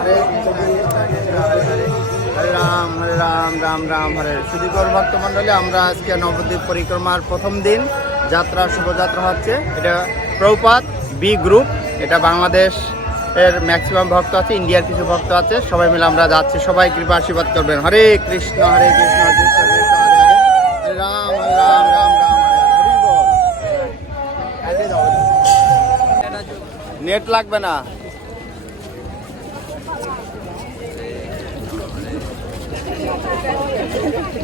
হরে রাম রাম রাম হরে। সুধীকর ভক্তমণ্ডলী, আমরা আজকে নবদ্বীপ পরিক্রমার প্রথম দিন যাত্রা, শুভযাত্রা হচ্ছে। এটা প্রভুপাদ বি গ্রুপ, এটা বাংলাদেশ এর ম্যাক্সিমাম ভক্ত আছে, ইন্ডিয়ার কিছু ভক্ত আছে, সবাই মিলে আমরা যাচ্ছি। সবাই কৃপা আশীর্বাদ করবেন। হরে কৃষ্ণ হরে কৃষ্ণ কৃষ্ণ কৃষ্ণ হরে হরে, হরে রাম রাম রাম হরে বল। নেট লাগবে না।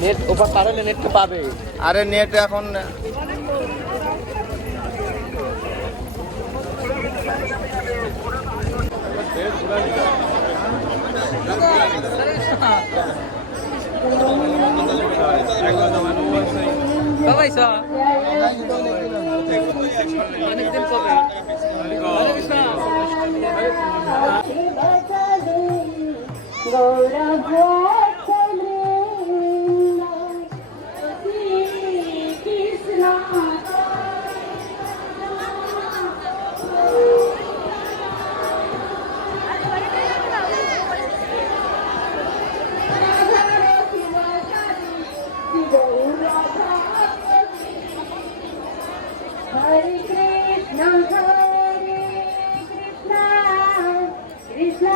নেট ওপার পারলে নেট তো পাবে। আরে নেট এখন অনেকদিন কবে Hare Krishna, Krishna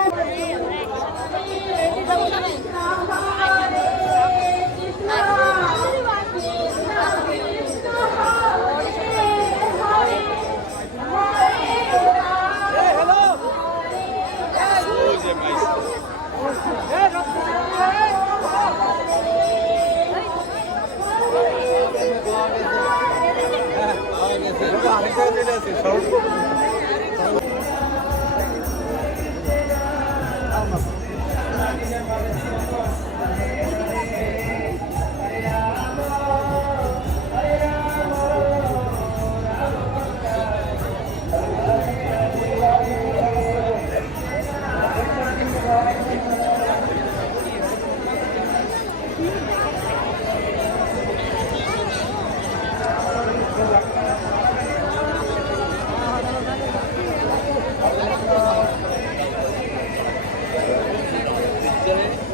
Jerry?